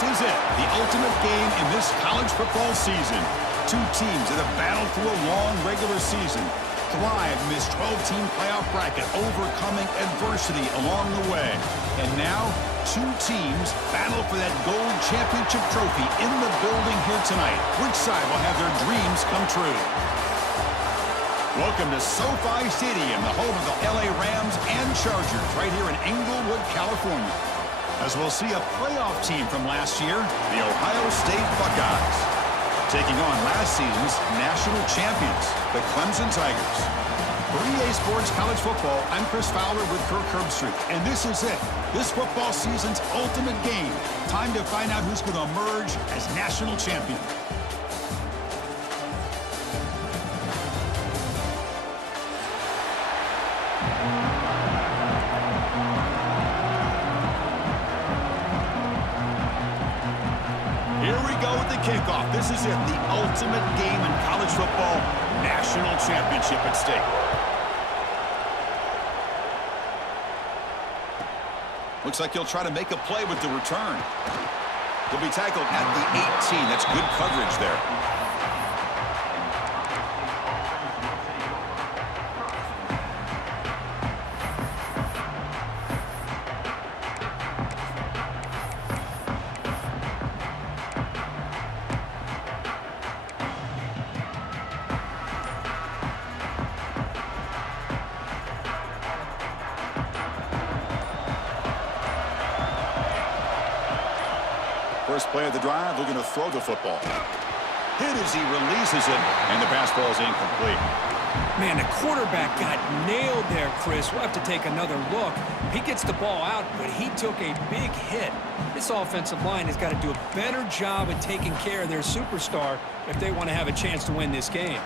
This is it, the ultimate game in this college football season. Two teams that have battled through a long regular season, thrive in this 12-team playoff bracket, overcoming adversity along the way. And now, two teams battle for that gold championship trophy in the building here tonight. Which side will have their dreams come true? Welcome to SoFi Stadium, the home of the LA Rams and Chargers, right here in Inglewood, California. As we'll see a playoff team from last year, the Ohio State Buckeyes, taking on last season's national champions, the Clemson Tigers. For EA Sports College Football, I'm Chris Fowler with Kirk Herbstreit, and this is it. This football season's ultimate game. Time to find out who's going to emerge as national champion. Kickoff. This is it, the ultimate game in college football, national championship at stake. Looks like he'll try to make a play with the return. He'll be tackled at the 18. That's good coverage there. First play of the drive, we're going to throw the football. Hit as he releases it, and the pass ball is incomplete. Man, the quarterback got nailed there, Chris. We'll have to take another look. He gets the ball out, but he took a big hit. This offensive line has got to do a better job of taking care of their superstar if they want to have a chance to win this game.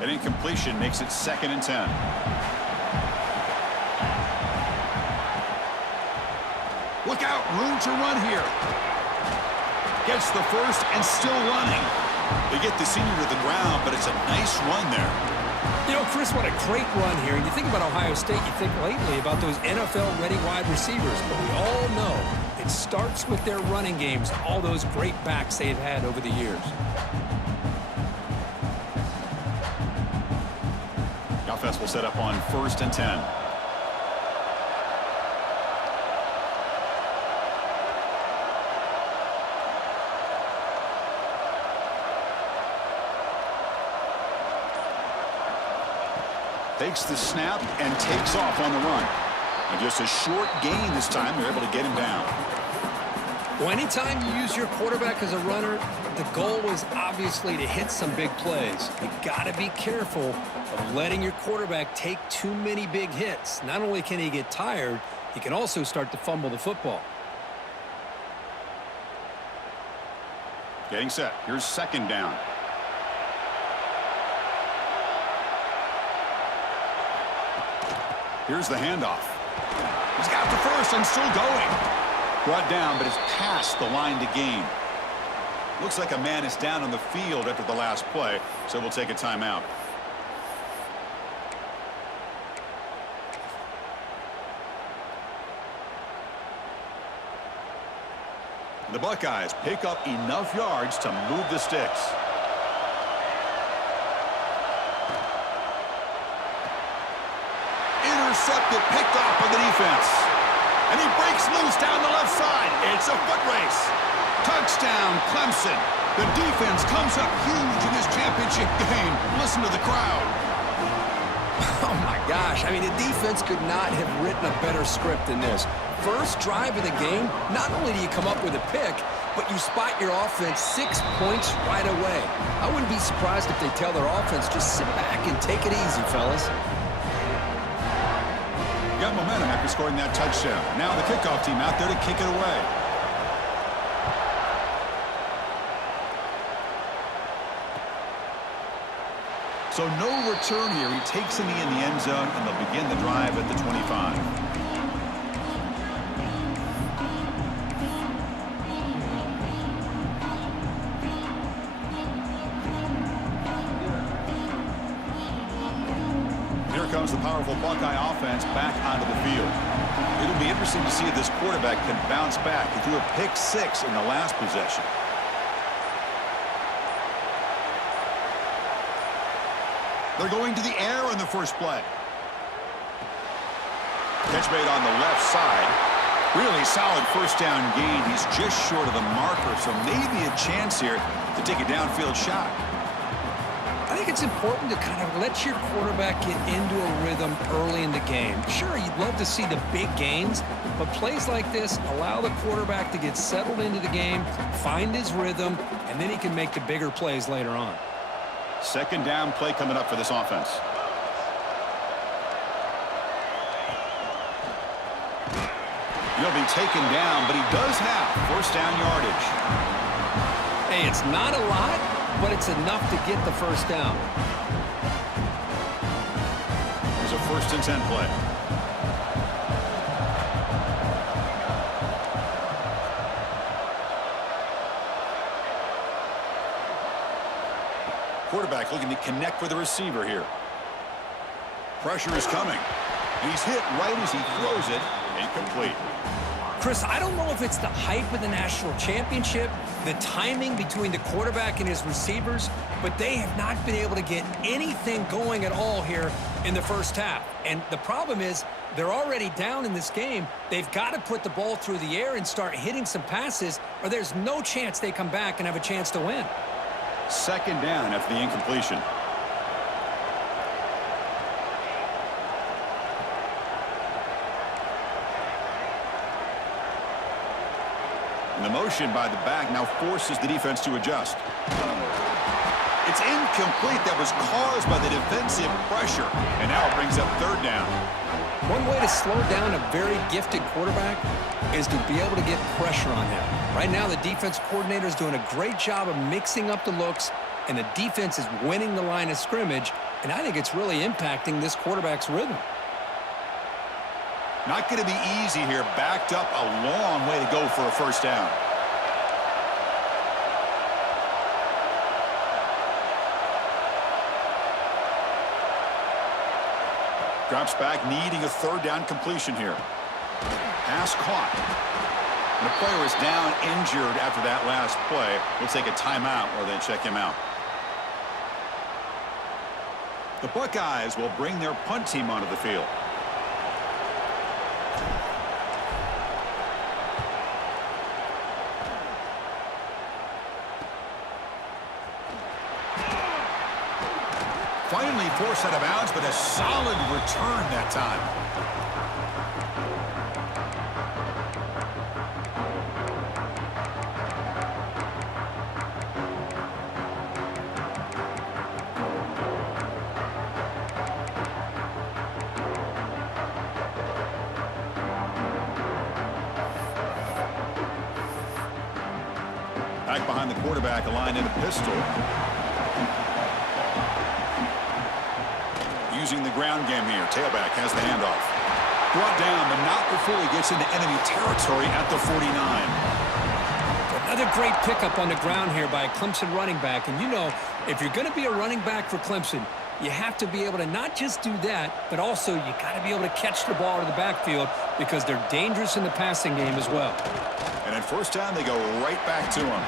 An incompletion makes it 2nd and 10. Look out, room to run here. Gets the first and still running. They get the senior to the ground, but it's a nice run there. You know, Chris, what a great run here. And you think about Ohio State, you think lately about those NFL-ready wide receivers. But we all know it starts with their running games, all those great backs they've had over the years. Offense will set up on 1st and 10. Takes the snap and takes off on the run. And just a short gain this time. They're able to get him down. Well, anytime you use your quarterback as a runner, the goal is obviously to hit some big plays. You got to be careful of letting your quarterback take too many big hits. Not only can he get tired, he can also start to fumble the football. Getting set. Here's 2nd down. Here's the handoff. He's got the first and still going. Brought down, but it's past the line to gain. Looks like a man is down on the field after the last play, so we'll take a timeout. The Buckeyes pick up enough yards to move the sticks. Intercepted, picked off by the defense. And he breaks loose down the left side. It's a foot race. Touchdown, Clemson. The defense comes up huge in this championship game. Listen to the crowd. Oh, my gosh. I mean, the defense could not have written a better script than this. First drive of the game, not only do you come up with a pick, but you spot your offense 6 points right away. I wouldn't be surprised if they tell their offense, just sit back and take it easy, fellas. Got momentum after scoring that touchdown. Now the kickoff team out there to kick it away. So no return here. He takes him in the end zone, and they'll begin the drive at the 25. Buckeye offense back onto the field. It'll be interesting to see if this quarterback can bounce back. He threw a pick 6 in the last possession. They're going to the air on the first play. Catch made on the left side. Really solid first down gain. He's just short of the marker, so maybe a chance here to take a downfield shot. I think it's important to kind of let your quarterback get into a rhythm early in the game. Sure, you'd love to see the big gains, but plays like this allow the quarterback to get settled into the game, find his rhythm, and then he can make the bigger plays later on. Second down play coming up for this offense. He'll be taken down, but he does have first down yardage. Hey, it's not a lot, but it's enough to get the first down. Here's a 1st and 10 play. Quarterback looking to connect with the receiver here. Pressure is coming. He's hit right as he throws it. Incomplete. Chris, I don't know if it's the hype of the national championship, the timing between the quarterback and his receivers, but they have not been able to get anything going at all here in the first half. And the problem is they're already down in this game. They've got to put the ball through the air and start hitting some passes, or there's no chance they come back and have a chance to win. Second down after the incompletion. And the motion by the back now forces the defense to adjust. It's incomplete. That was caused by the defensive pressure. And now it brings up third down. One way to slow down a very gifted quarterback is to be able to get pressure on him. Right now, the defense coordinator is doing a great job of mixing up the looks, and the defense is winning the line of scrimmage, and I think it's really impacting this quarterback's rhythm. Not going to be easy here. Backed up a long way to go for a first down. Drops back, needing a third down completion here. Pass caught. And the player is down injured after that last play. We'll take a timeout or then check him out. The Buckeyes will bring their punt team onto the field. Finally forced out of bounds, but a solid return that time. Back behind the quarterback, aligned in a pistol. Using the ground game here. Tailback has the handoff. Brought down, but not before he gets into enemy territory at the 49. Another great pickup on the ground here by a Clemson running back. And you know, if you're going to be a running back for Clemson, you have to be able to not just do that, but also you got to be able to catch the ball to the backfield because they're dangerous in the passing game as well. And at first down, they go right back to him.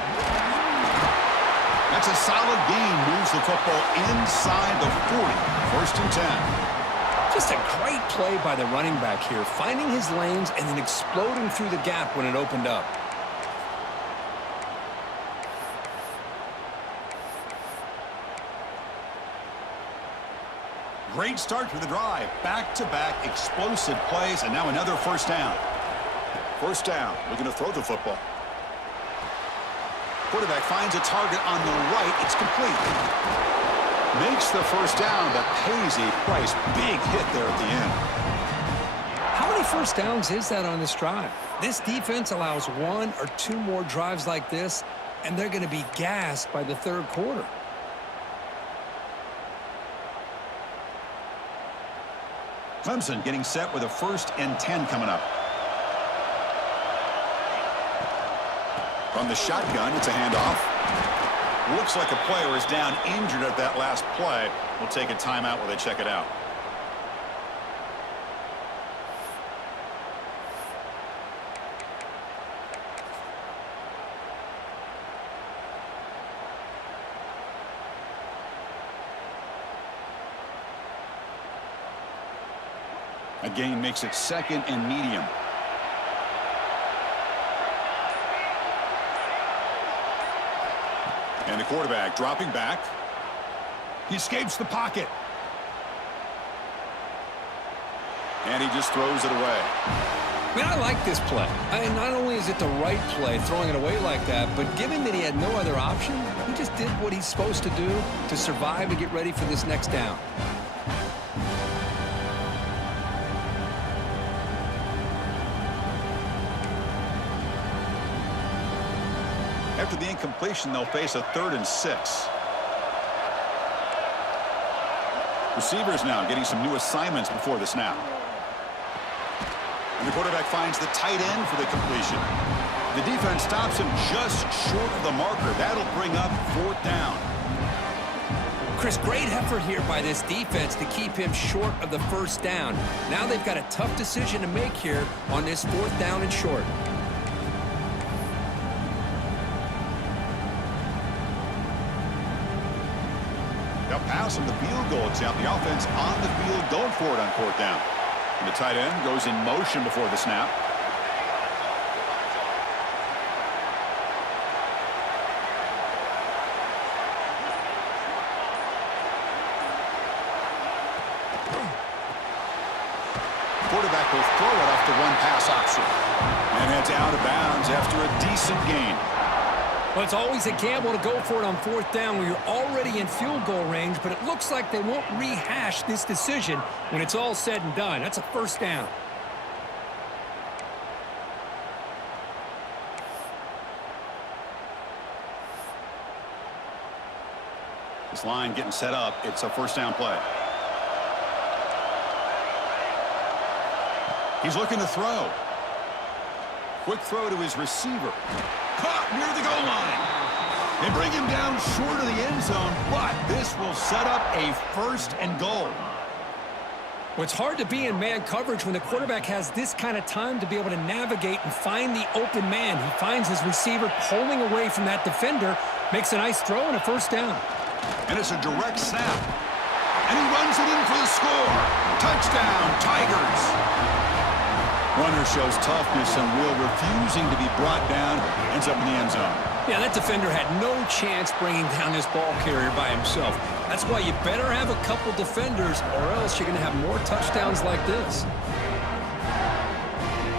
That's a solid gain. Moves the football inside the 40. 1st and 10. Just a great play by the running back here, finding his lanes and then exploding through the gap when it opened up. Great start to the drive. Back-to-back explosive plays, and now another first down. First down, looking to throw the football. Quarterback finds a target on the right. It's complete. Makes the first down, but pays a price. Big hit there at the end. How many first downs is that on this drive? This defense allows 1 or 2 more drives like this, and they're going to be gassed by the third quarter. Clemson getting set with a 1st and 10 coming up. From the shotgun, it's a handoff. Looks like a player is down injured at that last play. We'll take a timeout while they check it out. A gain makes it 2nd and medium. And the quarterback dropping back. He escapes the pocket. And he just throws it away. Man, I like this play. Not only is it the right play, throwing it away like that, but given that he had no other option, he just did what he's supposed to do to survive and get ready for this next down. After the incompletion, they'll face a 3rd and 6. Receivers now getting some new assignments before the snap. And the quarterback finds the tight end for the completion. The defense stops him just short of the marker. That'll bring up 4th down. Chris, great effort here by this defense to keep him short of the 1st down. Now they've got a tough decision to make here on this 4th down and short. They'll pass him the field goal attempt. The offense on the field going for it on 4th down. And the tight end goes in motion before the snap. Quarterback will throw it off the one-pass option. And heads out of bounds after a decent gain. Well, it's always a gamble to go for it on 4th down where you're already in field goal range, but it looks like they won't rehash this decision when it's all said and done. That's a 1st down. This line getting set up. It's a 1st down play. He's looking to throw. Quick throw to his receiver. Caught near the goal line. They bring him down short of the end zone, but this will set up a 1st and goal. Well, it's hard to be in man coverage when the quarterback has this kind of time to be able to navigate and find the open man. He finds his receiver pulling away from that defender, makes a nice throw and a 1st down. And it's a direct snap. And he runs it in for the score. Touchdown, Tigers. Runner shows toughness and will, refusing to be brought down, ends up in the end zone. Yeah, that defender had no chance bringing down this ball carrier by himself. That's why you better have a couple defenders or else you're going to have more touchdowns like this.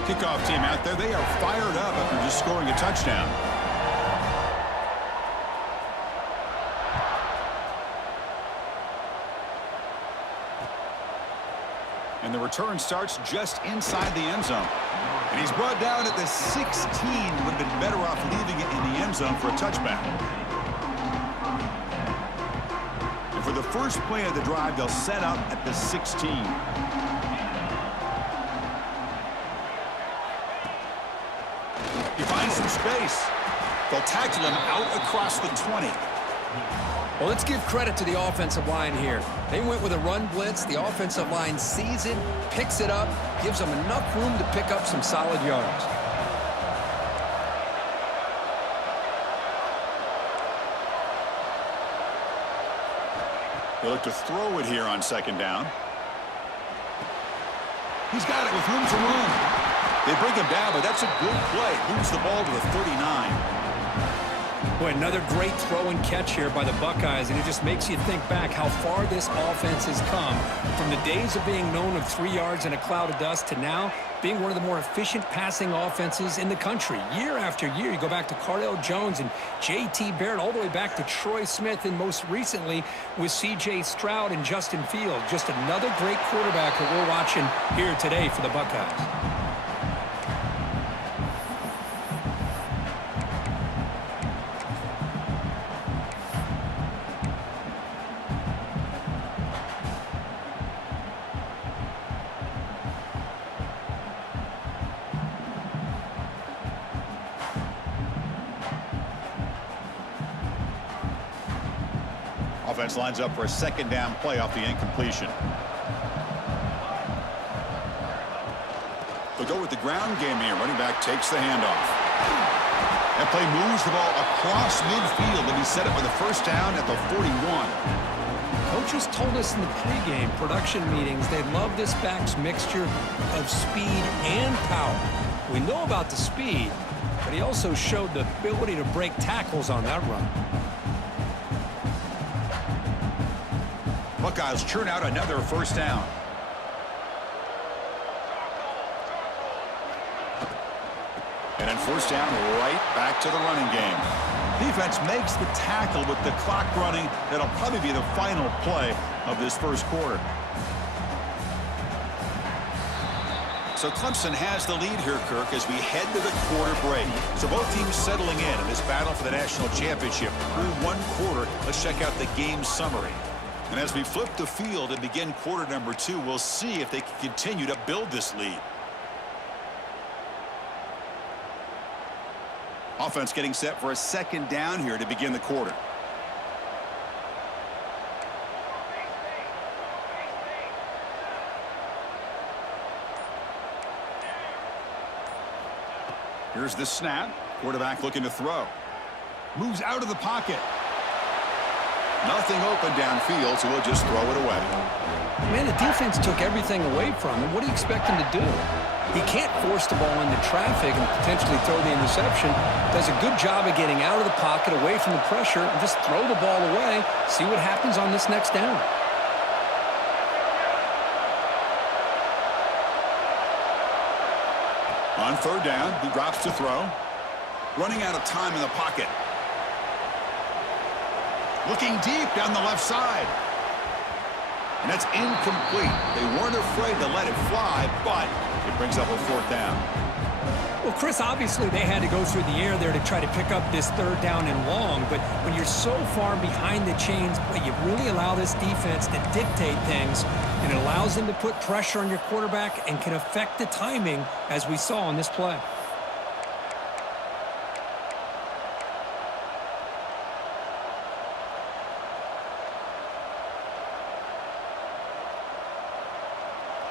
Kickoff team out there, they are fired up after just scoring a touchdown. And the return starts just inside the end zone. And he's brought down at the 16. Would have been better off leaving it in the end zone for a touchback. And for the first play of the drive, they'll set up at the 16. He finds some space. They'll tackle him out across the 20. Well, let's give credit to the offensive line here. They went with a run blitz. The offensive line sees it, picks it up, gives them enough room to pick up some solid yards. They look to throw it here on 2nd down. He's got it with room to run. They bring him down, but that's a good play. Moves the ball to the 39. Boy, another great throw and catch here by the Buckeyes, and it just makes you think back how far this offense has come from the days of being known of 3 yards and a cloud of dust to now being one of the more efficient passing offenses in the country. Year after year, you go back to Cardell Jones and J.T. Barrett, all the way back to Troy Smith, and most recently with C.J. Stroud and Justin Fields. Just another great quarterback that we're watching here today for the Buckeyes. Offense lines up for a 2nd down play off the incompletion. They'll go with the ground game here. Running back takes the handoff. That play moves the ball across midfield, and he set it for the 1st down at the 41. Coach Coaches told us in the pregame production meetings they love this back's mixture of speed and power. We know about the speed, but he also showed the ability to break tackles on that run. Buckeyes churn out another first down. And then first down, right back to the running game. Defense makes the tackle with the clock running. That'll probably be the final play of this first quarter. So Clemson has the lead here, Kirk, as we head to the quarter break. So both teams settling in this battle for the national championship. Through one quarter, let's check out the game summary. And as we flip the field and begin quarter number 2, we'll see if they can continue to build this lead. Offense getting set for a second down here to begin the quarter. Here's the snap. Quarterback looking to throw. Moves out of the pocket. Nothing open downfield, so he'll just throw it away. Man, the defense took everything away from him. What do you expect him to do? He can't force the ball into traffic and potentially throw the interception. Does a good job of getting out of the pocket, away from the pressure, and just throw the ball away. See what happens on this next down. On third down, he drops to throw. Running out of time in the pocket. Looking deep down the left side. And that's incomplete. They weren't afraid to let it fly, but it brings up a fourth down. Well, Chris, obviously they had to go through the air there to try to pick up this third down and long, but when you're so far behind the chains, you really allow this defense to dictate things, and it allows them to put pressure on your quarterback and can affect the timing, as we saw on this play.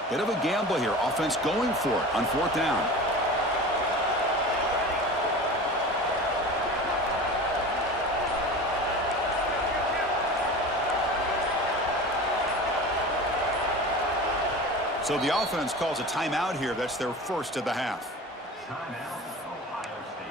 Bit of a gamble here. Offense going for it on fourth down. So the offense calls a timeout here. That's their first of the half. Timeout, Ohio State.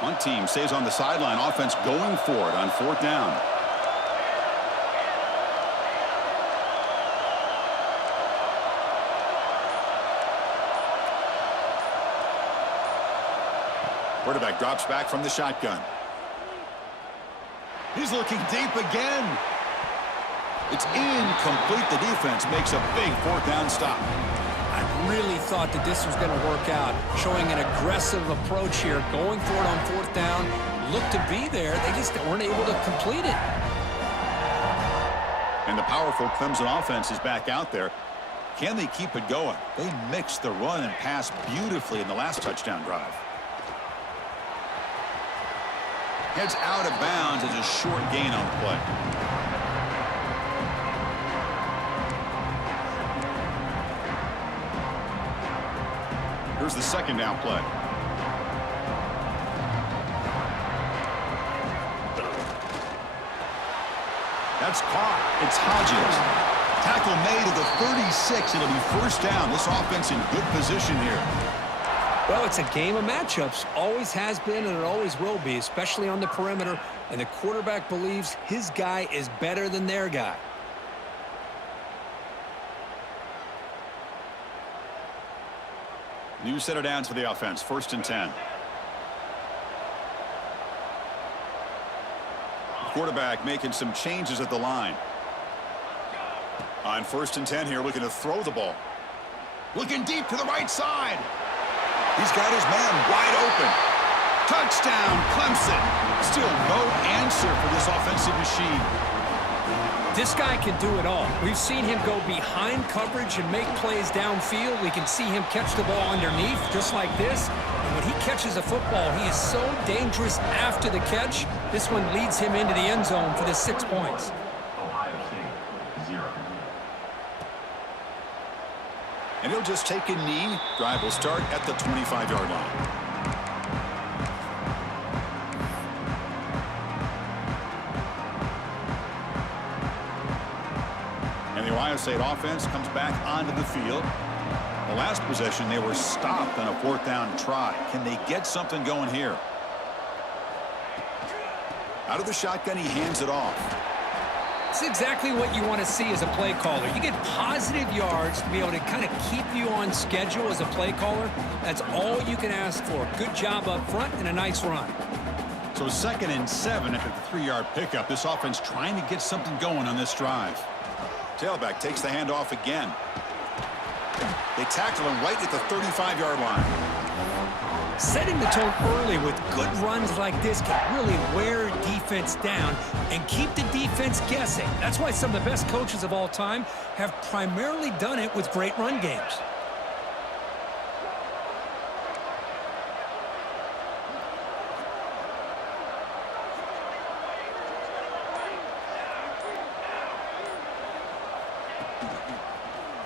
One team stays on the sideline. Offense going for it on fourth down. Quarterback drops back from the shotgun. He's looking deep again. It's incomplete. The defense makes a big fourth down stop. I really thought that this was going to work out, showing an aggressive approach here, going for it on fourth down. Looked to be there. They just weren't able to complete it. And the powerful Clemson offense is back out there. Can they keep it going? They mixed the run and pass beautifully in the last touchdown drive. Heads out of bounds as a short gain on the play. Here's the second down play. That's caught. It's Hodges. Tackle made at the 36. It'll be first down. This offense in good position here. Well, it's a game of matchups. Always has been, and it always will be, especially on the perimeter. And the quarterback believes his guy is better than their guy. New set of downs for the offense. First and 10. Quarterback making some changes at the line. On first and 10 here, looking to throw the ball. Looking deep to the right side. He's got his man wide open. Touchdown, Clemson. Still no answer for this offensive machine. This guy can do it all. We've seen him go behind coverage and make plays downfield. We can see him catch the ball underneath just like this. And when he catches a football, he is so dangerous after the catch. This one leads him into the end zone for the 6 points. Ohio State. just take a knee. Drive will start at the 25-yard line. And the Ohio State offense comes back onto the field. The last possession, they were stopped on a 4th down try. Can they get something going here? Out of the shotgun, he hands it off. It's exactly what you want to see as a play caller. You get positive yards to be able to kind of keep you on schedule as a play caller. That's all you can ask for. Good job up front and a nice run. So 2nd and 7 after the 3-yard pickup. This offense trying to get something going on this drive. Tailback takes the handoff again. They tackle him right at the 35-yard line. Setting the tone early with good runs like this can really wear defense down and keep the defense guessing. That's why some of the best coaches of all time have primarily done it with great run games.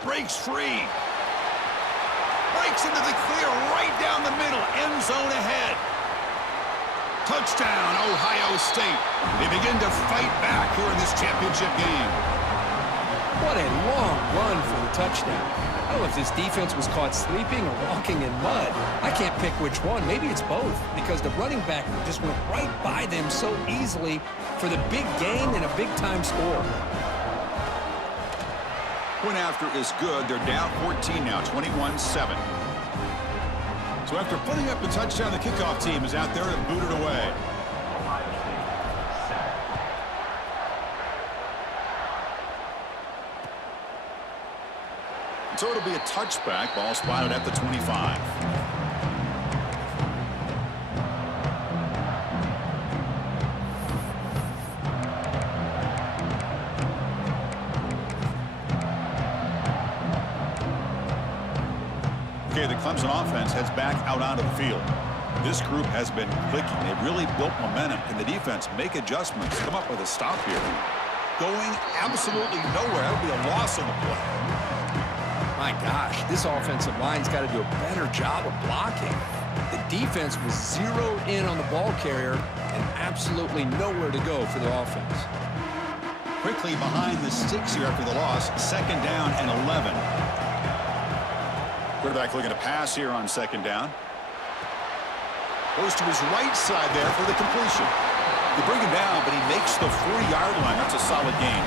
Breaks free. Breaks into the clear right down the middle. End zone ahead. Touchdown, Ohio State. They begin to fight back here in this championship game. What a long run for the touchdown. I don't know if this defense was caught sleeping or walking in mud. I can't pick which one. Maybe it's both, because the running back just went right by them so easily for the big gain and a big-time score. Point after is good. They're down 14 now, 21-7. So after putting up a touchdown, the kickoff team is out there to boot it away. So it'll be a touchback. Ball spotted at the 25. Okay, the Clemson offense heads back out onto the field. This group has been clicking. They've really built momentum. Can the defense make adjustments? Come up with a stop here. Going absolutely nowhere. That would be a loss on the play. My gosh, this offensive line's got to do a better job of blocking. The defense was zeroed in on the ball carrier and absolutely nowhere to go for the offense. Quickly behind the sticks here after the loss. 2nd down and 11. Quarterback looking to pass here on 2nd down. Goes to his right side there for the completion. They bring him down, but he makes the 40-yard line. That's a solid gain.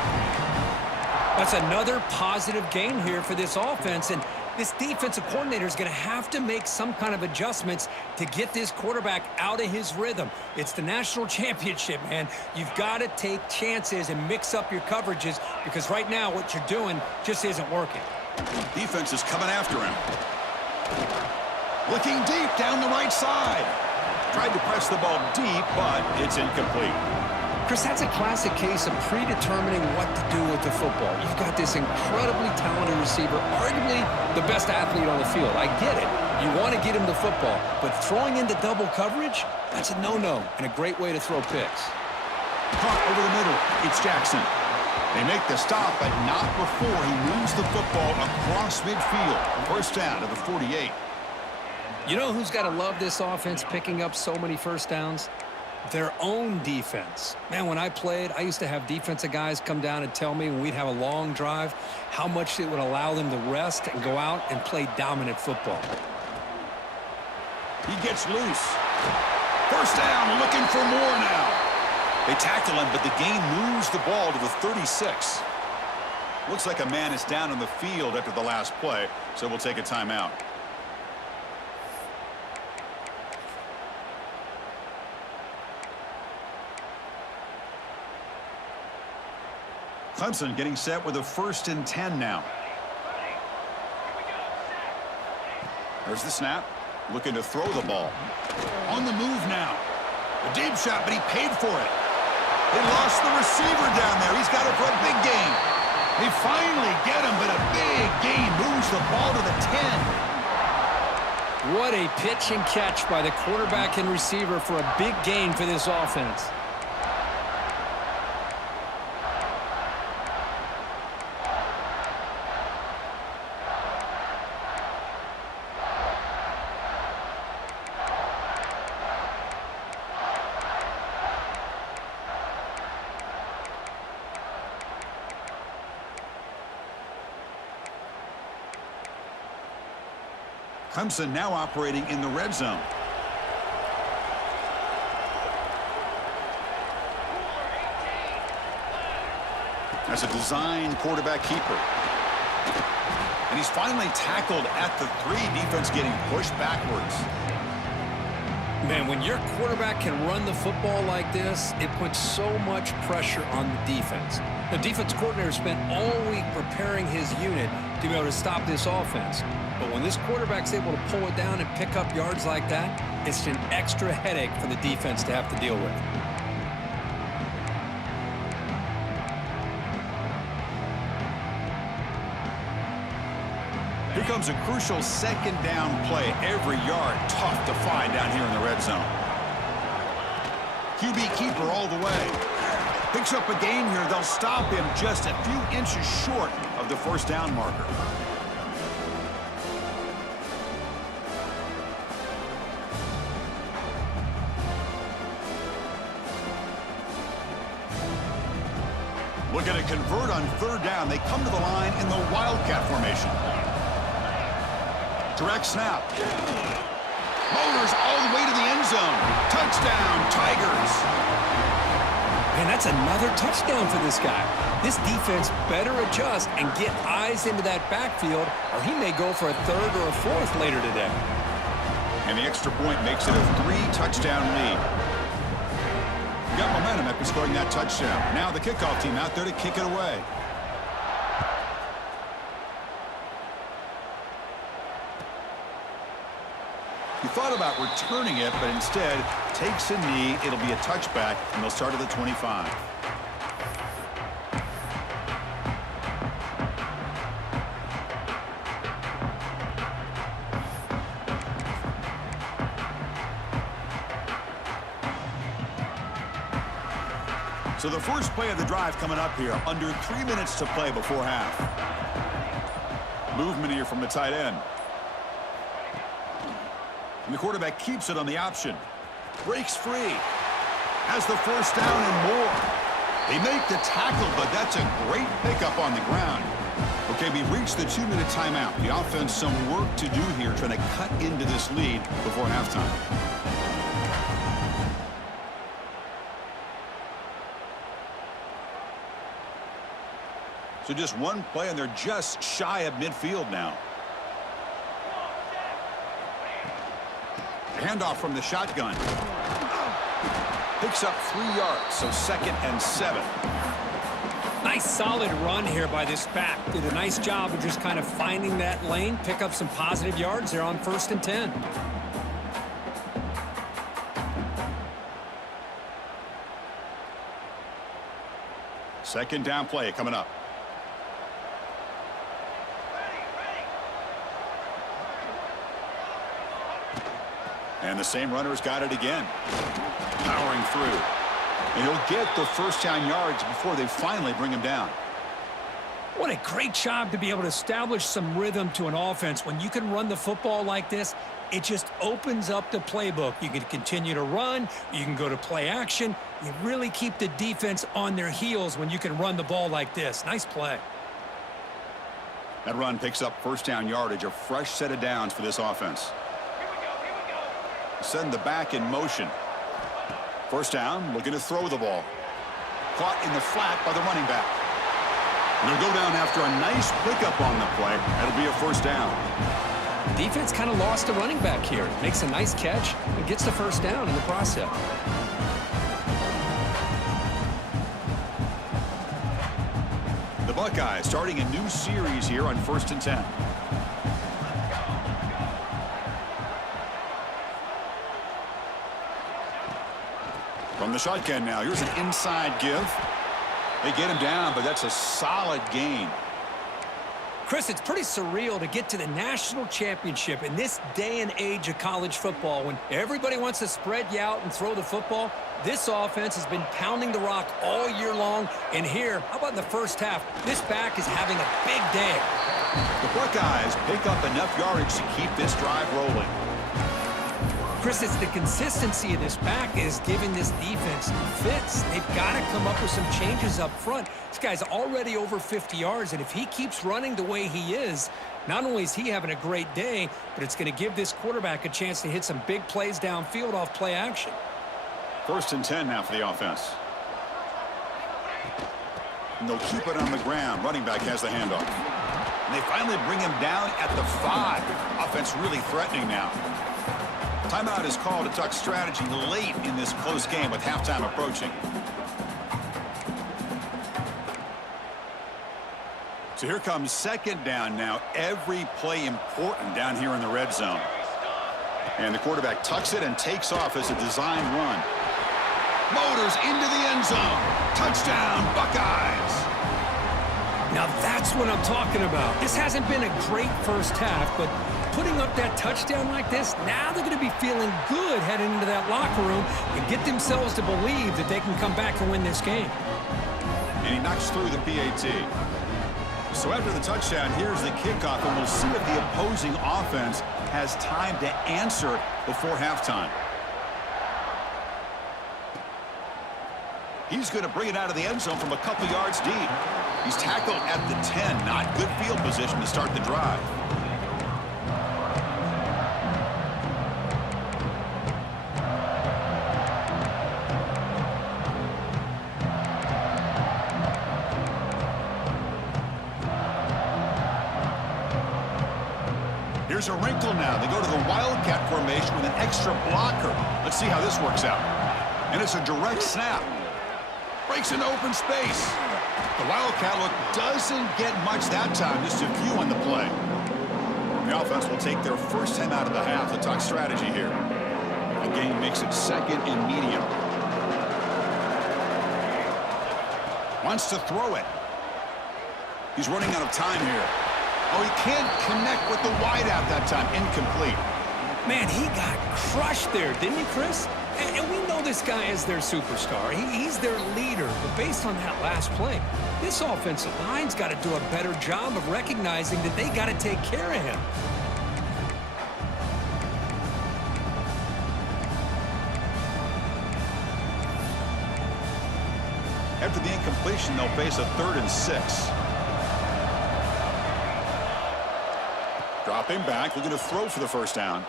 That's another positive gain here for this offense, and this defensive coordinator is going to have to make some kind of adjustments to get this quarterback out of his rhythm. It's the national championship, man. You've got to take chances and mix up your coverages, because right now what you're doing just isn't working. Defense is coming after him. Looking deep down the right side. Tried to press the ball deep, but it's incomplete. Chris, that's a classic case of predetermining what to do with the football. You've got this incredibly talented receiver, arguably the best athlete on the field. I get it. You want to get him the football, but throwing into double coverage, that's a no-no and a great way to throw picks. Caught over the middle. It's Jackson. They make the stop, but not before he moves the football across midfield. 1st down to the 48. You know who's got to love this offense picking up so many 1st downs? Their own defense. Man, when I played, I used to have defensive guys come down and tell me when we'd have a long drive how much it would allow them to rest and go out and play dominant football. He gets loose. 1st down, looking for more now. They tackle him, but the gain moves the ball to the 36. Looks like a man is down on the field after the last play, so we'll take a timeout. Clemson getting set with a 1st and 10 now. There's the snap. Looking to throw the ball. On the move now. A deep shot, but he paid for it. They lost the receiver down there. He's got it for a big gain. They finally get him, but a big gain moves the ball to the 10. What a pitch and catch by the quarterback and receiver for a big gain for this offense. Clemson now operating in the red zone. That's a design quarterback keeper. And he's finally tackled at the 3. Defense getting pushed backwards. Man, when your quarterback can run the football like this, it puts so much pressure on the defense. The defense coordinator spent all week preparing his unit to be able to stop this offense. But when this quarterback's able to pull it down and pick up yards like that, it's an extra headache for the defense to have to deal with. Here comes a crucial second down play. Every yard tough to find down here in the red zone. QB keeper all the way. Picks up a gain here. They'll stop him just a few inches short of the first down marker. Looking to convert on third down. They come to the line in the Wildcat formation. Direct snap. Motors all the way to the end zone. Touchdown, Tigers. And that's another touchdown for this guy. This defense better adjust and get eyes into that backfield, or he may go for a 3rd or a 4th later today. And the extra point makes it a 3-touchdown lead. Got momentum after scoring that touchdown. Now the kickoff team out there to kick it away. He thought about returning it, but instead takes a knee. It'll be a touchback, and they'll start at the 25. So the first play of the drive coming up here. Under 3 minutes to play before half. Movement here from the tight end. And the quarterback keeps it on the option. Breaks free. Has the first down and more. They make the tackle, but that's a great pickup on the ground. Okay, we reached the 2-minute timeout. The offense some work to do here, trying to cut into this lead before halftime. So just one play, and they're just shy of midfield now. Handoff from the shotgun. Picks up 3 yards, so 2nd and 7. Nice solid run here by this back. Did a nice job of just kind of finding that lane, pick up some positive yards there on 1st and 10. Second down play coming up. And the same runner's got it again. Powering through. And he'll get the first down yards before they finally bring him down. What a great job to be able to establish some rhythm to an offense. When you can run the football like this, it just opens up the playbook. You can continue to run. You can go to play action. You really keep the defense on their heels when you can run the ball like this. Nice play. That run picks up first down yardage, a fresh set of downs for this offense. Send the back in motion. First down, looking to throw the ball. Caught in the flat by the running back. And they'll go down after a nice pickup on the play. That'll be a first down. Defense kind of lost the running back here. Makes a nice catch and gets the first down in the process. The Buckeyes starting a new series here on 1st and 10. From the shotgun now, here's an inside give. They get him down, but that's a solid gain. Chris, it's pretty surreal to get to the national championship in this day and age of college football when everybody wants to spread you out and throw the football. This offense has been pounding the rock all year long. And here, how about in the first half? This back is having a big day. The Buckeyes pick up enough yardage to keep this drive rolling. Chris, it's the consistency of this back is giving this defense fits. They've got to come up with some changes up front. This guy's already over 50 yards, and if he keeps running the way he is, Not only is he having a great day, but it's going to give this quarterback a chance to hit some big plays downfield off play action. 1st and 10 now for the offense. And they'll keep it on the ground. Running back has the handoff. And they finally bring him down at the 5. Offense really threatening now. Timeout is called to tuck strategy late in this close game with halftime approaching. So here comes 2nd down now. Every play important down here in the red zone. And the quarterback tucks it and takes off as a design run. Motors into the end zone. Touchdown, Buckeyes. Now that's what I'm talking about. This hasn't been a great first half, but putting up that touchdown like this, now they're going to be feeling good heading into that locker room and get themselves to believe that they can come back and win this game. And he knocks through the PAT. So after the touchdown, here's the kickoff, and we'll see if the opposing offense has time to answer before halftime. He's going to bring it out of the end zone from a couple yards deep. He's tackled at the 10. Not good field position to start the drive. Here's a wrinkle now. They go to the Wildcat formation with an extra blocker. Let's see how this works out. And it's a direct snap. Breaks into open space. The Wildcat look doesn't get much that time. Just a few on the play. The offense will take their first time out of the half. The tuck strategy here. The game makes it 2nd and medium. Wants to throw it. He's running out of time here. Oh, he can't connect with the wideout that time. Incomplete. Man, he got crushed there, didn't he, Chris? And we know this guy is their superstar. He's their leader. But based on that last play, this offensive line's got to do a better job of recognizing that they got to take care of him. After the incompletion, they'll face a 3rd and 6. Dropping back, looking to throw for the first down.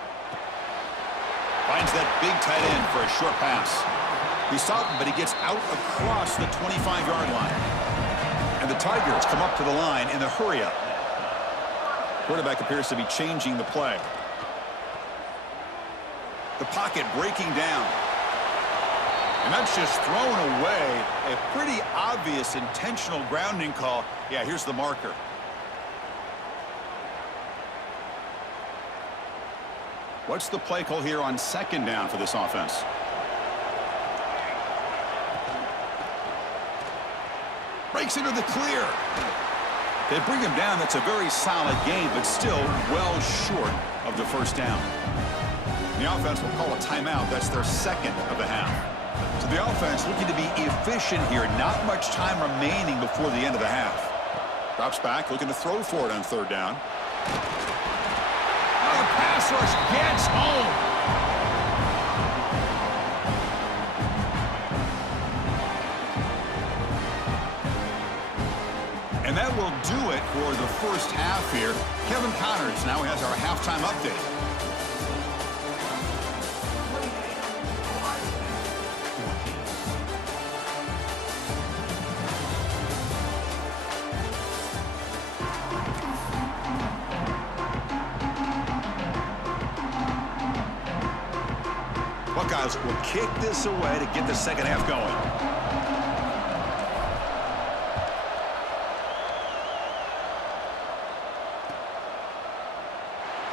Finds that big tight end for a short pass. He's stopped, but he gets out across the 25-yard line. And the Tigers come up to the line in the hurry-up. Quarterback appears to be changing the play. The pocket breaking down. And that's just thrown away. A pretty obvious intentional grounding call. Yeah, here's the marker. What's the play call here on 2nd down for this offense? Breaks into the clear. They bring him down. That's a very solid game, but still well short of the first down. The offense will call a timeout. That's their 2nd of the half. So the offense looking to be efficient here. Not much time remaining before the end of the half. Drops back, looking to throw for it on 3rd down. Pass rush gets home. And that will do it for the first half here. Kevin Connors now has our halftime update. Buckeyes will kick this away to get the second half going.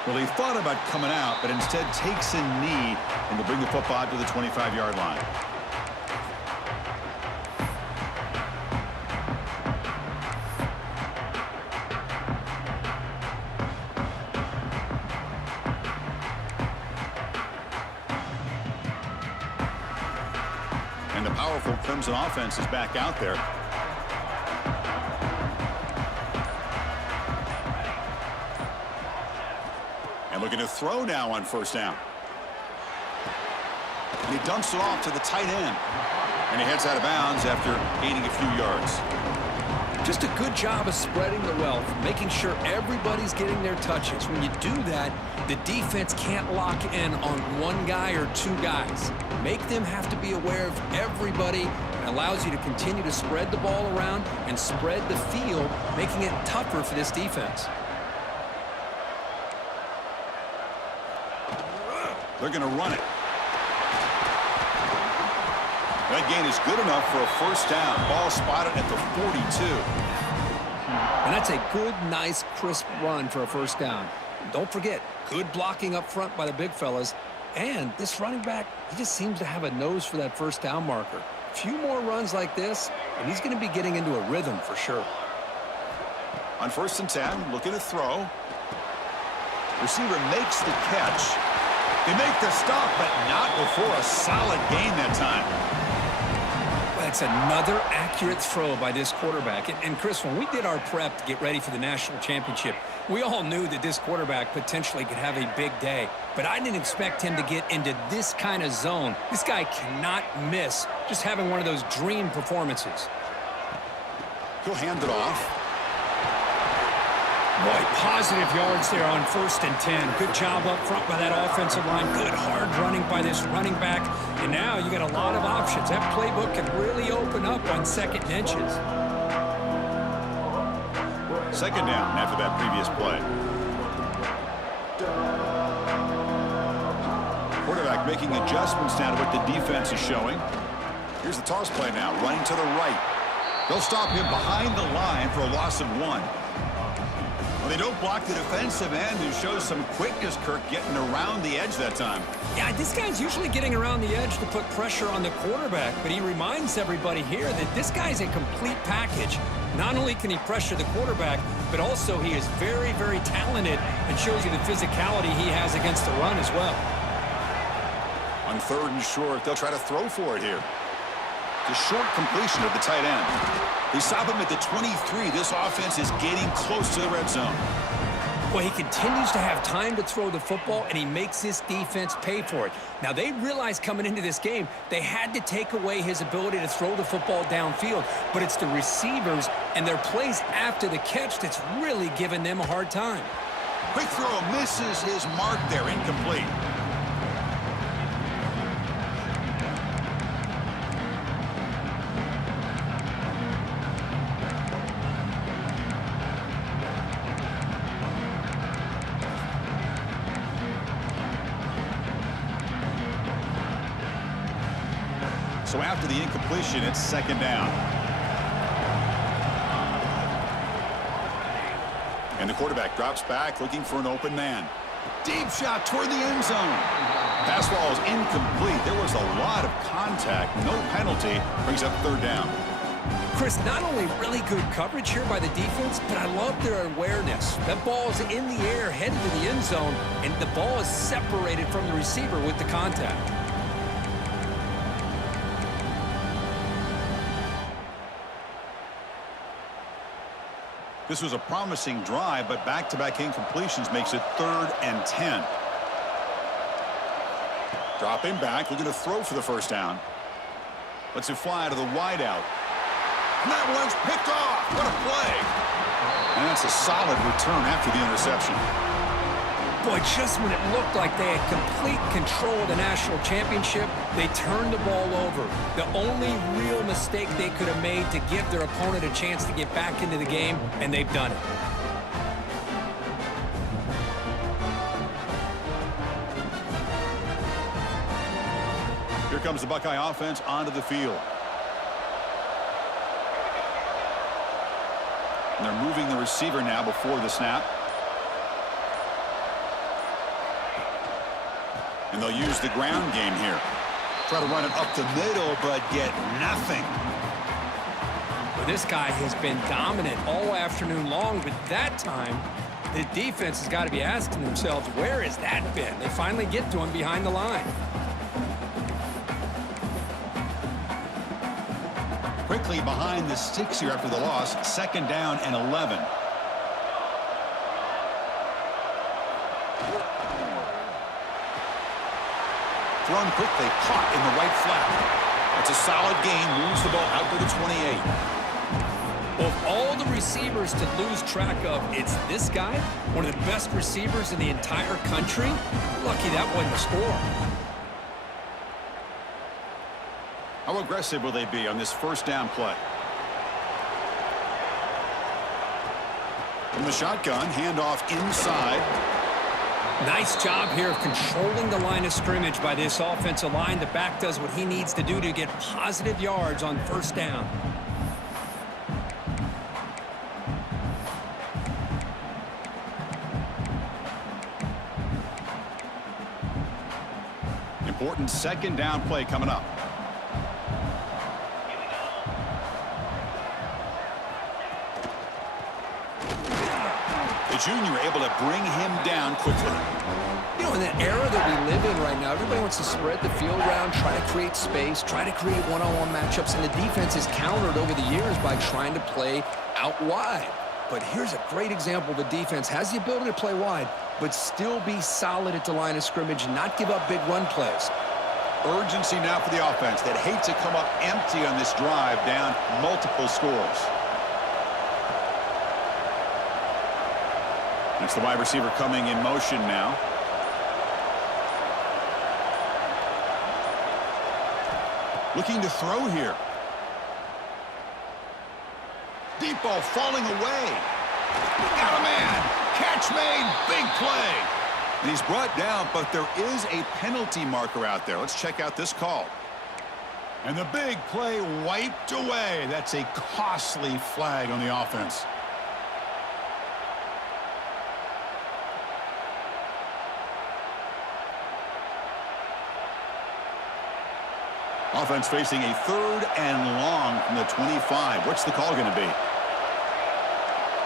Well, he thought about coming out, but instead takes a knee and to bring the football to the 25-yard line. And the powerful Clemson offense is back out there. And looking to throw now on first down. And he dumps it off to the tight end. And he heads out of bounds after gaining a few yards. Just a good job of spreading the wealth, making sure everybody's getting their touches. When you do that, the defense can't lock in on one guy or two guys. Make them have to be aware of everybody. It allows you to continue to spread the ball around and spread the field, making it tougher for this defense. They're going to run it. That gain is good enough for a first down. Ball spotted at the 42. And that's a good, nice, crisp run for a first down. Don't forget, good blocking up front by the big fellas. And this running back, he just seems to have a nose for that first down marker. A few more runs like this, and he's going to be getting into a rhythm for sure. On 1st and 10, looking to throw. Receiver makes the catch. They make the stop, but not before a solid gain that time. That's another accurate throw by this quarterback. And Chris, when we did our prep to get ready for the national championship, we all knew that this quarterback potentially could have a big day. But I didn't expect him to get into this kind of zone. This guy cannot miss just having one of those dream performances. He'll hand it off. Boy, positive yards there on 1st and 10. Good job up front by that offensive line. Good hard running by this running back. And now you got a lot of options. That playbook can really open up on 2nd and inches. 2nd down after that previous play. Quarterback making adjustments now to what the defense is showing. Here's the toss play now, running to the right. They'll stop him behind the line for a loss of 1. Well, they don't block the defensive end, who shows some quickness, Kirk, getting around the edge that time. Yeah, this guy's usually getting around the edge to put pressure on the quarterback, but he reminds everybody here that this guy's a complete package. Not only can he pressure the quarterback, but also he is very, very talented and shows you the physicality he has against the run as well. On 3rd and short, they'll try to throw for it here. The short completion of the tight end. They stop him at the 23. This offense is getting close to the red zone. Well, he continues to have time to throw the football, and he makes this defense pay for it. Now, they realized coming into this game they had to take away his ability to throw the football downfield, but it's the receivers and their plays after the catch that's really giving them a hard time. Quick throw misses his mark there, incomplete. So after the incompletion, it's 2nd down. And the quarterback drops back, looking for an open man. Deep shot toward the end zone. Pass ball is incomplete. There was a lot of contact. No penalty. Brings up 3rd down. Chris, not only really good coverage here by the defense, but I love their awareness. That ball is in the air, headed to the end zone, and the ball is separated from the receiver with the contact. This was a promising drive, but back-to-back incompletions makes it 3rd and 10. Dropping back, looking to throw for the first down. Lets it fly to the wideout. And that one's picked off. What a play. And that's a solid return after the interception. Boy, just when it looked like they had complete control of the national championship, they turned the ball over. The only real mistake they could have made to give their opponent a chance to get back into the game, and they've done it. Here comes the Buckeye offense onto the field. And they're moving the receiver now before the snap. And they'll use the ground game here. Try to run it up the middle, but get nothing. Well, this guy has been dominant all afternoon long, but that time, the defense has got to be asking themselves, where has that been? They finally get to him behind the line. Quickly behind the sticks here after the loss. 2nd down and 11. Thrown quickly, caught in the right flat. It's a solid gain, moves the ball out to the 28. Well, of all the receivers to lose track of, it's this guy, one of the best receivers in the entire country. Lucky that wasn't a score. How aggressive will they be on this first down play? From the shotgun, handoff inside. Nice job here of controlling the line of scrimmage by this offensive line. The back does what he needs to do to get positive yards on first down. Important second down play coming up. The junior able to bring him down quickly. You know, in that era that we live in right now, everybody wants to spread the field around, try to create space, try to create one-on-one matchups, and the defense is countered over the years by trying to play out wide. But here's a great example. The defense has the ability to play wide, but still be solid at the line of scrimmage and not give up big run plays. Urgency now for the offense that hates to come up empty on this drive, down multiple scores. It's the wide receiver coming in motion now. Looking to throw here. Deep ball falling away. Got a man. Catch made. Big play. And he's brought down, but there is a penalty marker out there. Let's check out this call. And the big play wiped away. That's a costly flag on the offense. Offense facing a 3rd and long from the 25. What's the call going to be?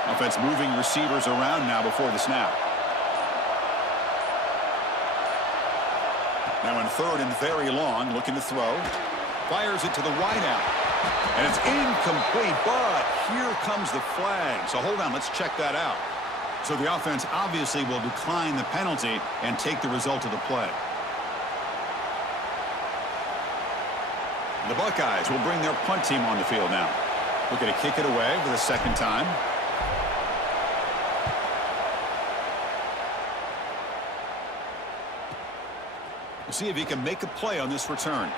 Offense moving receivers around now before the snap. Now in 3rd and very long, looking to throw. Fires it to the wideout. And it's incomplete, but here comes the flag. So hold on, let's check that out. So the offense obviously will decline the penalty and take the result of the play. The Buckeyes will bring their punt team on the field now. Looking to kick it away for the second time. We'll see if he can make a play on this return.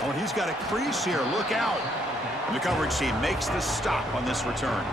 Oh, and he's got a crease here. Look out. And the coverage team makes the stop on this return.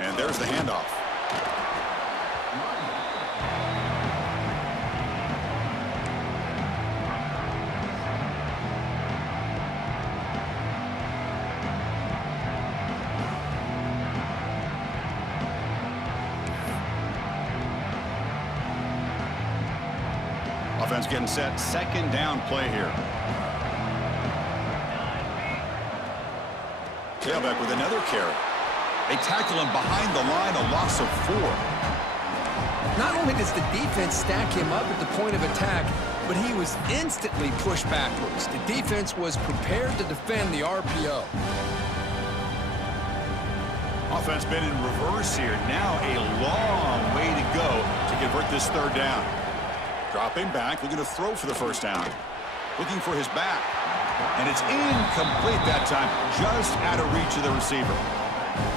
And there's the handoff. Offense getting set. Second down play here. Tailback with another carry. They tackle him behind the line, a loss of 4. Not only does the defense stack him up at the point of attack, but he was instantly pushed backwards. The defense was prepared to defend the RPO. Offense been in reverse here. Now a long way to go to convert this 3rd down. Dropping back, looking to throw for the first down. Looking for his back. And it's incomplete that time, just out of reach of the receiver.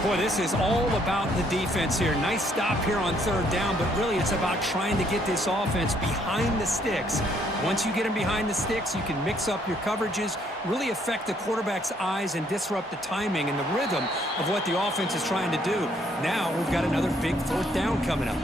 Boy, this is all about the defense here. Nice stop here on 3rd down, but really it's about trying to get this offense behind the sticks. Once you get them behind the sticks, you can mix up your coverages, really affect the quarterback's eyes and disrupt the timing and the rhythm of what the offense is trying to do. Now we've got another big 4th down coming up.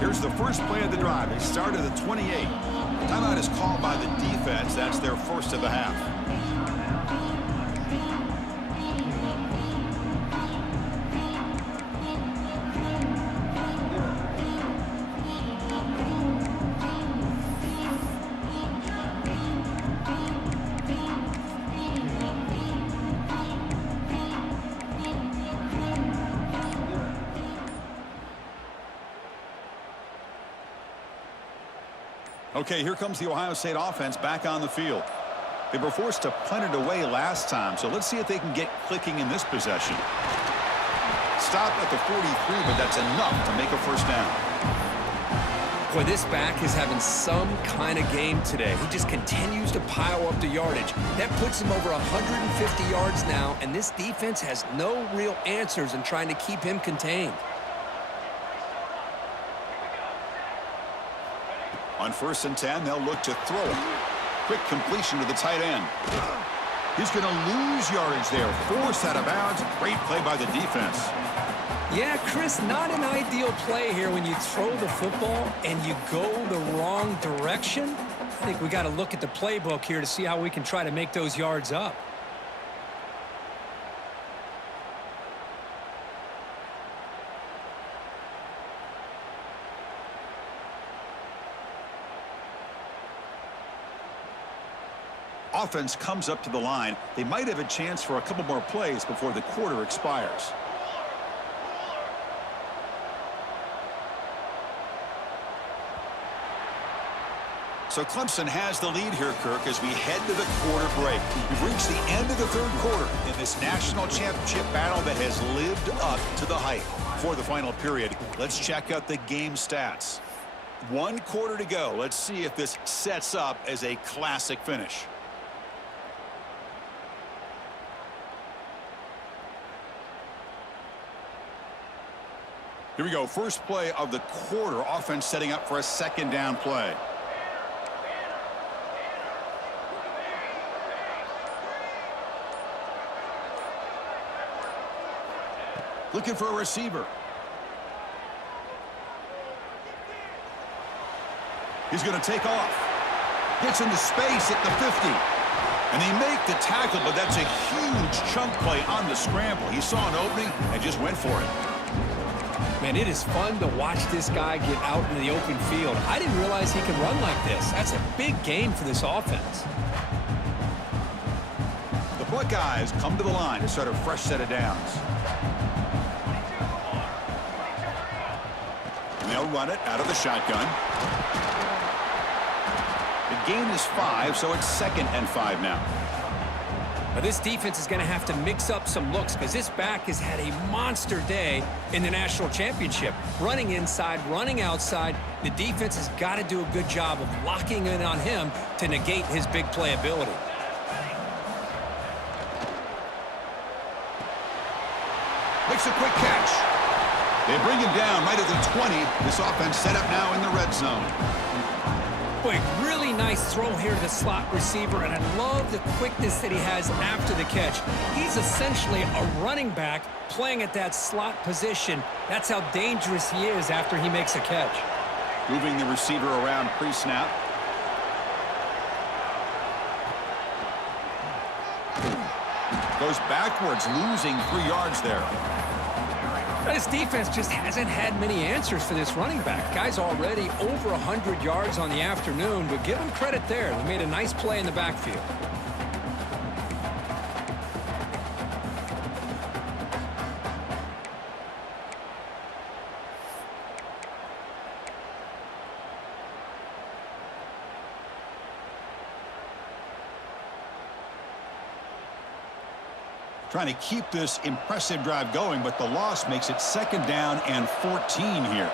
Here's the first play of the drive. They start at the 28. Timeout is called by the defense. That's their first of the half. Okay, here comes the Ohio State offense back on the field. They were forced to punt it away last time, so let's see if they can get clicking in this possession. Stop at the 43, but that's enough to make a first down. Boy, this back is having some kind of game today. He just continues to pile up the yardage. That puts him over 150 yards now, and this defense has no real answers in trying to keep him contained. On 1st and 10, they'll look to throw it. Quick completion to the tight end. He's going to lose yardage there. Forced out of bounds. Great play by the defense. Yeah, Chris, not an ideal play here when you throw the football and you go the wrong direction. I think we got to look at the playbook here to see how we can try to make those yards up. Offense comes up to the line. They might have a chance for a couple more plays before the quarter expires. So Clemson has the lead here, Kirk, as we head to the quarter break. We've reached the end of the third quarter in this national championship battle that has lived up to the hype. For the final period, let's check out the game stats. 1 quarter to go. Let's see if this sets up as a classic finish. Here we go. First play of the quarter. Offense setting up for a second down play. Looking for a receiver. He's going to take off. Gets into space at the 50. And they make the tackle, but that's a huge chunk play on the scramble. He saw an opening and just went for it. Man, it is fun to watch this guy get out in the open field. I didn't realize he could run like this. That's a big gain for this offense. The Buckeyes come to the line to start a fresh set of downs. And they'll run it out of the shotgun. The gain is 5, so it's 2nd and 5 now. Now, this defense is going to have to mix up some looks because this back has had a monster day in the national championship. Running inside, running outside. The defense has got to do a good job of locking in on him to negate his big play ability. Makes a quick catch. They bring him down right at the 20. This offense set up now in the red zone. Boy, really nice throw here to the slot receiver, and I love the quickness that he has after the catch. He's essentially a running back playing at that slot position. That's how dangerous he is after he makes a catch. Moving the receiver around pre-snap. Goes backwards, losing 3 yards there. This defense just hasn't had many answers for this running back. Guy's already over 100 yards on the afternoon, but give him credit there. He made a nice play in the backfield. Trying to keep this impressive drive going, but the loss makes it 2nd down and 14 here.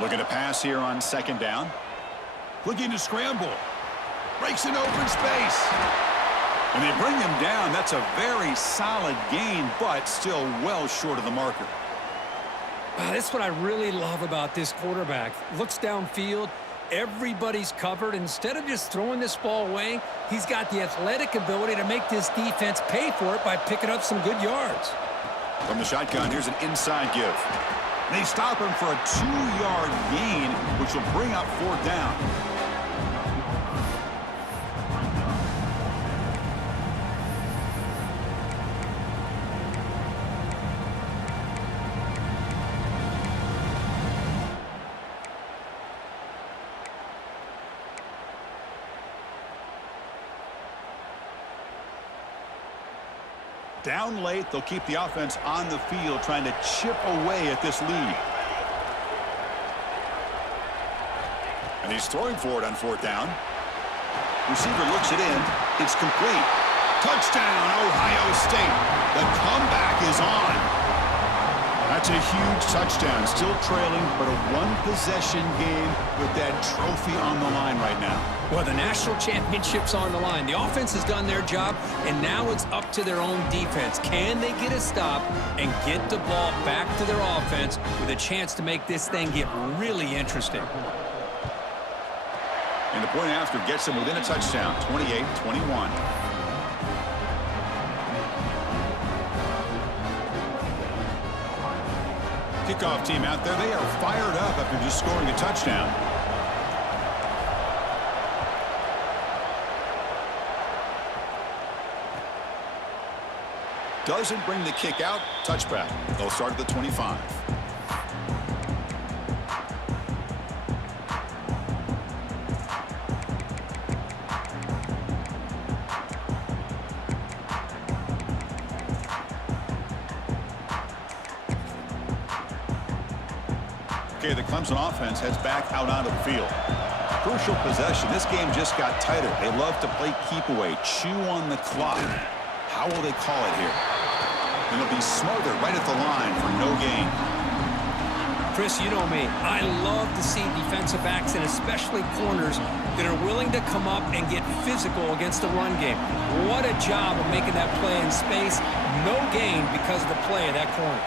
Looking to pass here on 2nd down. Looking to scramble. Breaks an open space. And they bring him down. That's a very solid gain, but still well short of the marker. That's what I really love about this quarterback. Looks downfield. Everybody's covered. Instead of just throwing this ball away, he's got the athletic ability to make this defense pay for it by picking up some good yards. From the shotgun, here's an inside give. And they stop him for a 2-yard gain, which will bring up 4th down. Down late, they'll keep the offense on the field trying to chip away at this lead. And he's throwing for it on 4th down. Receiver looks it in. It's complete. Touchdown, Ohio State. The comeback is on. That's a huge touchdown. Still trailing, but a one-possession game with that trophy on the line right now. Well, the national championship's on the line. The offense has done their job, and now it's up to their own defense. Can they get a stop and get the ball back to their offense with a chance to make this thing get really interesting? And the point after gets them within a touchdown, 28-21. Kickoff team out there, they are fired up after just scoring a touchdown. Doesn't bring the kick out. Touchback. They'll start at the 25. Okay, the Clemson offense heads back out onto the field. Crucial possession. This game just got tighter. They love to play keep away, chew on the clock. How will they call it here? And it'll be smothered right at the line for no gain. Chris, you know me. I love to see defensive backs and especially corners that are willing to come up and get physical against the run game. What a job of making that play in space. No gain because of the play of that corner.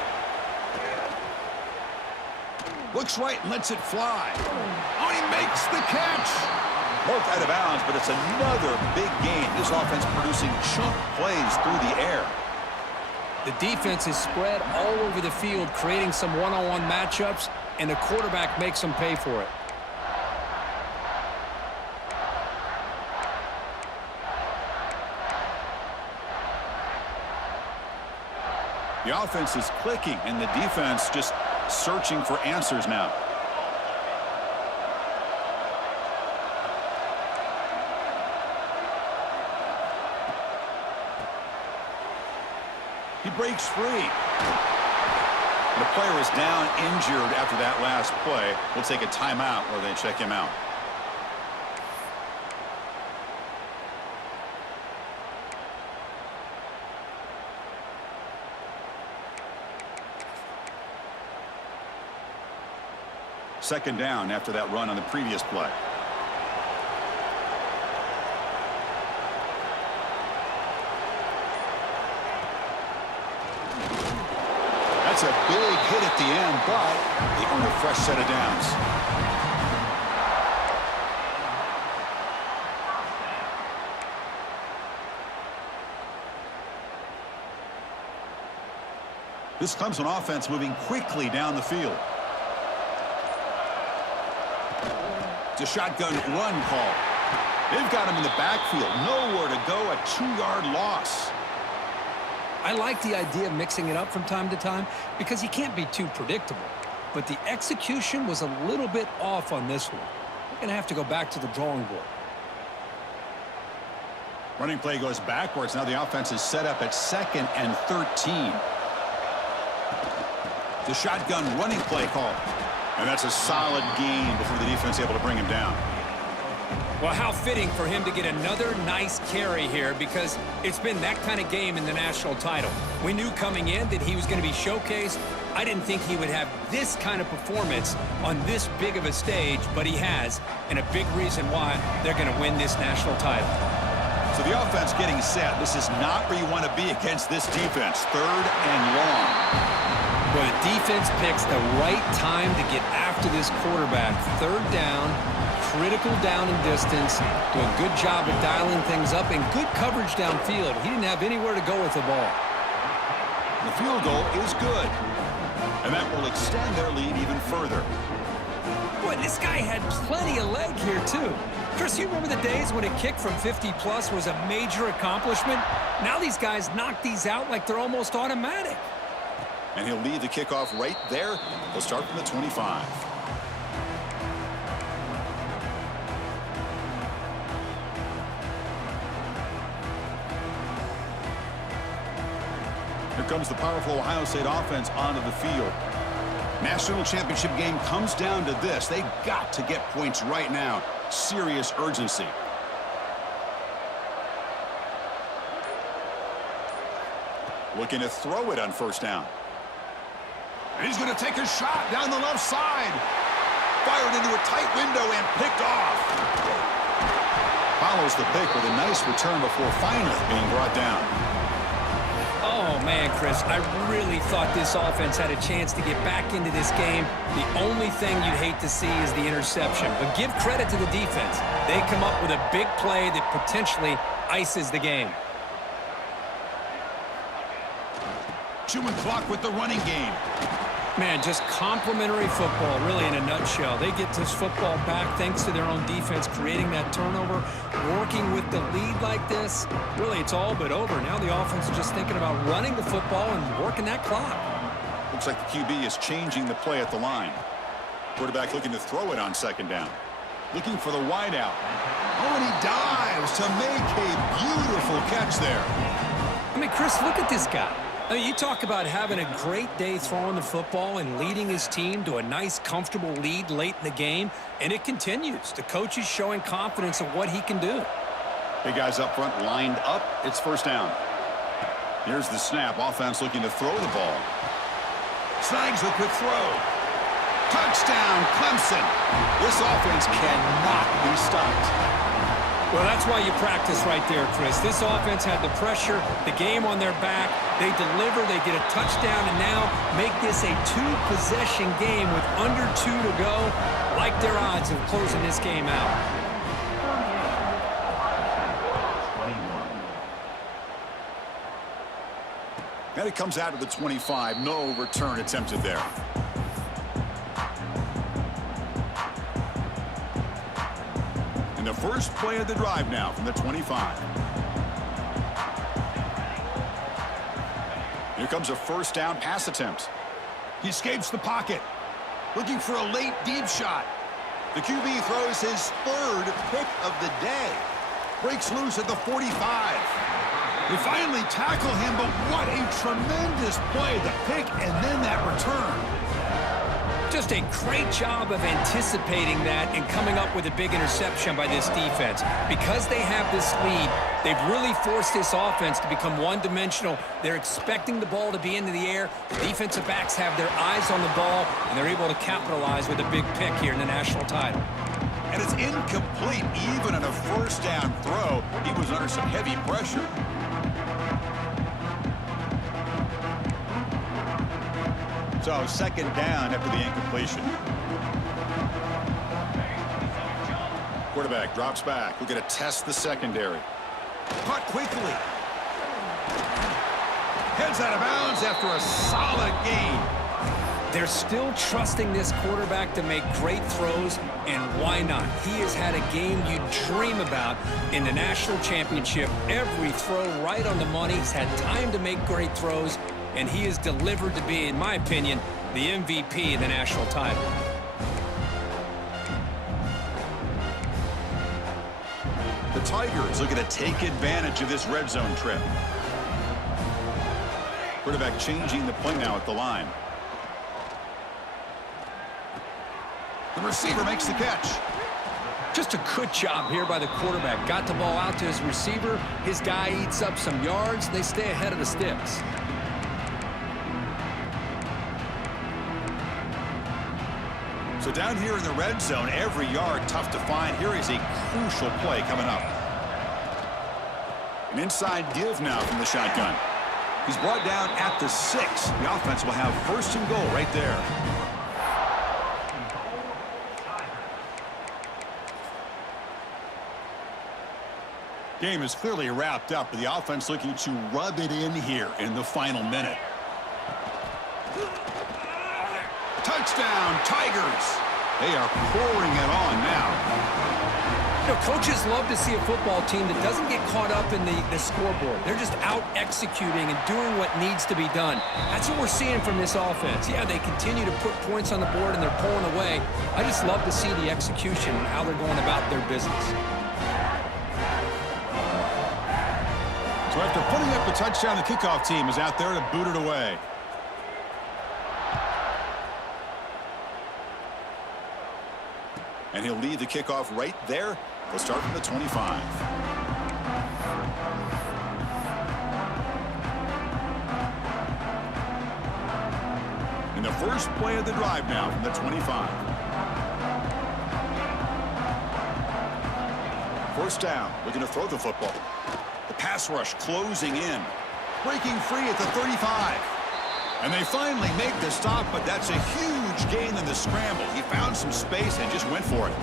Looks right and lets it fly. Oh, he makes the catch. Both out of bounds, but it's another big game. This offense producing chunk plays through the air. The defense is spread all over the field, creating some one-on-one matchups, and the quarterback makes them pay for it. The offense is clicking, and the defense just searching for answers now. He breaks free. The player is down injured after that last play. We'll take a timeout while they check him out. Second down after that run on the previous play. That's a big hit at the end, but they earn a fresh set of downs. This Clemson offense moving quickly down the field. It's a shotgun run call. They've got him in the backfield. Nowhere to go, a 2-yard loss. I like the idea of mixing it up from time to time because you can't be too predictable. But the execution was a little bit off on this one. We're going to have to go back to the drawing board. Running play goes backwards. Now the offense is set up at 2nd and 13. The shotgun running play call. And that's a solid gain before the defense able to bring him down. Well, how fitting for him to get another nice carry here because it's been that kind of game in the national title. We knew coming in that he was going to be showcased. I didn't think he would have this kind of performance on this big of a stage, but he has, and a big reason why they're going to win this national title. So the offense getting set. This is not where you want to be against this defense. 3rd and long. Well, the defense picks the right time to get after this quarterback. 3rd down, critical down and distance, do a good job of dialing things up, and good coverage downfield. He didn't have anywhere to go with the ball. The field goal is good, and that will extend their lead even further. Boy, this guy had plenty of leg here, too. Chris, you remember the days when a kick from 50-plus was a major accomplishment? Now these guys knock these out like they're almost automatic. And he'll lead the kickoff right there. He'll start from the 25. Here comes the powerful Ohio State offense onto the field. National championship game comes down to this. They've got to get points right now. Serious urgency. Looking to throw it on first down. And he's going to take a shot down the left side. Fired into a tight window and picked off. Follows the pick with a nice return before finally being brought down. Oh, man, Chris, I really thought this offense had a chance to get back into this game. The only thing you'd hate to see is the interception. But give credit to the defense. They come up with a big play that potentially ices the game. Chewing clock with the running game. Man, just complimentary football, really, in a nutshell. They get this football back thanks to their own defense, creating that turnover, working with the lead like this. Really, it's all but over. Now the offense is just thinking about running the football and working that clock. Looks like the QB is changing the play at the line. Quarterback looking to throw it on second down. Looking for the wide out. Oh, and he dives to make a beautiful catch there. I mean, Chris, look at this guy. I mean, you talk about having a great day throwing the football and leading his team to a nice, comfortable lead late in the game, and it continues. The coach is showing confidence of what he can do. Big guys up front lined up. It's first down. Here's the snap. Offense looking to throw the ball. Snags a quick throw. Touchdown, Clemson. This offense cannot be stopped. Well, that's why you practice right there, Chris. This offense had the pressure, the game on their back. They deliver, they get a touchdown, and now make this a two-possession game with under 2 to go. Like their odds of closing this game out. And it comes out of the 25. No return attempted there. The first play of the drive now from the 25. Here comes a first down pass attempt. He escapes the pocket. Looking for a late deep shot. The QB throws his third pick of the day. Breaks loose at the 45. We finally tackle him, but what a tremendous play. The pick and then that return. Just a great job of anticipating that and coming up with a big interception by this defense. Because they have this lead, they've really forced this offense to become one-dimensional. They're expecting the ball to be into the air. The defensive backs have their eyes on the ball, and they're able to capitalize with a big pick here in the national title. And it's incomplete even on a first down throw. He was under some heavy pressure. So second down after the incompletion. Quarterback drops back. We're going to test the secondary. Caught quickly. Heads out of bounds after a solid gain. They're still trusting this quarterback to make great throws, and why not? He has had a game you dream about in the national championship. Every throw right on the money. He's had time to make great throws, and he is delivered to be, in my opinion, the MVP of the national title. The Tigers looking to take advantage of this red zone trip. Quarterback changing the play now at the line. The receiver makes the catch. Just a good job here by the quarterback. Got the ball out to his receiver. His guy eats up some yards. They stay ahead of the sticks. So down here in the red zone, every yard tough to find. Here is a crucial play coming up. An inside give now from the shotgun. He's brought down at the 6. The offense will have first and goal right there. Game is clearly wrapped up, but the offense looking to rub it in here in the final minute. Touchdown, Tigers. They are pouring it on now. You know, coaches love to see a football team that doesn't get caught up in the scoreboard. They're just out executing and doing what needs to be done. That's what we're seeing from this offense. Yeah, they continue to put points on the board and they're pulling away. I just love to see the execution and how they're going about their business. So after putting up the touchdown, the kickoff team is out there to boot it away. And he'll lead the kickoff right there. They'll start from the 25. In the first play of the drive now from the 25. First down, looking to throw the football. The pass rush closing in. Breaking free at the 35. And they finally make the stop, but that's a huge gain in the scramble. He found some space and just went for it.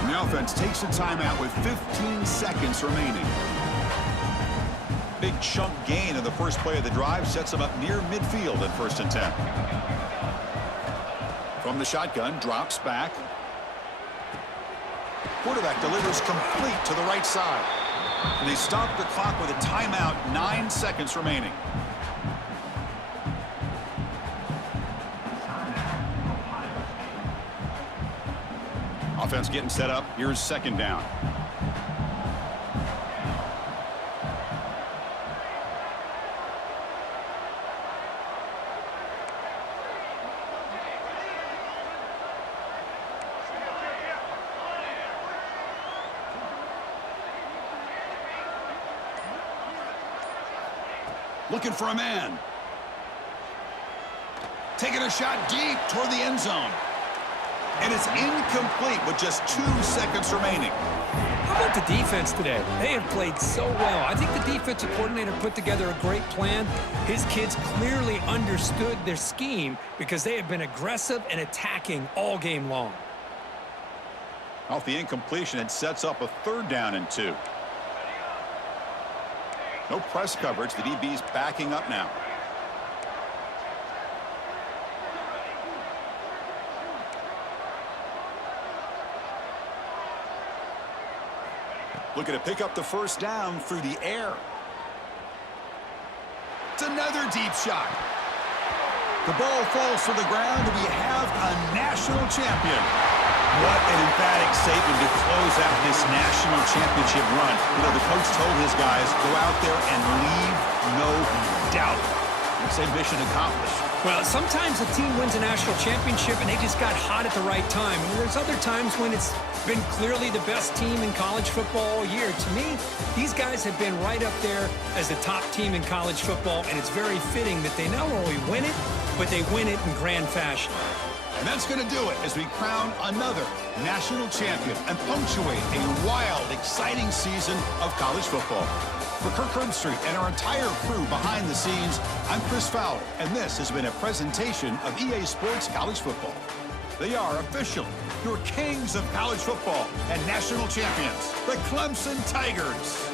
And the offense takes a timeout with 15 seconds remaining. Big chunk gain in the first play of the drive sets them up near midfield at 1st and 10. From the shotgun, drops back. Quarterback delivers complete to the right side. And they stop the clock with a timeout, 9 seconds remaining. Offense getting set up. Here's 2nd down. Looking for a man. Taking a shot deep toward the end zone. And it's incomplete with just 2 seconds remaining. How about the defense today? They have played so well. I think the defensive coordinator put together a great plan. His kids clearly understood their scheme because they have been aggressive and attacking all game long. Off the incompletion, it sets up a 3rd down and 2. No press coverage. The DB's backing up now. Looking to pick up the 1st down through the air. It's another deep shot. The ball falls to the ground, and we have a national champion. What an emphatic statement to close out this national championship run. You know, the coach told his guys, go out there and leave no doubt. I'd say mission accomplished. Well, sometimes a team wins a national championship and they just got hot at the right time. And there's other times when it's been clearly the best team in college football all year. To me, these guys have been right up there as the top team in college football, and it's very fitting that they not only win it, but they win it in grand fashion. And that's going to do it as we crown another national champion and punctuate a wild, exciting season of college football. For Kirk Herbstreit and our entire crew behind the scenes, I'm Chris Fowler, and this has been a presentation of EA Sports College Football. They are officially your kings of college football and national champions, the Clemson Tigers.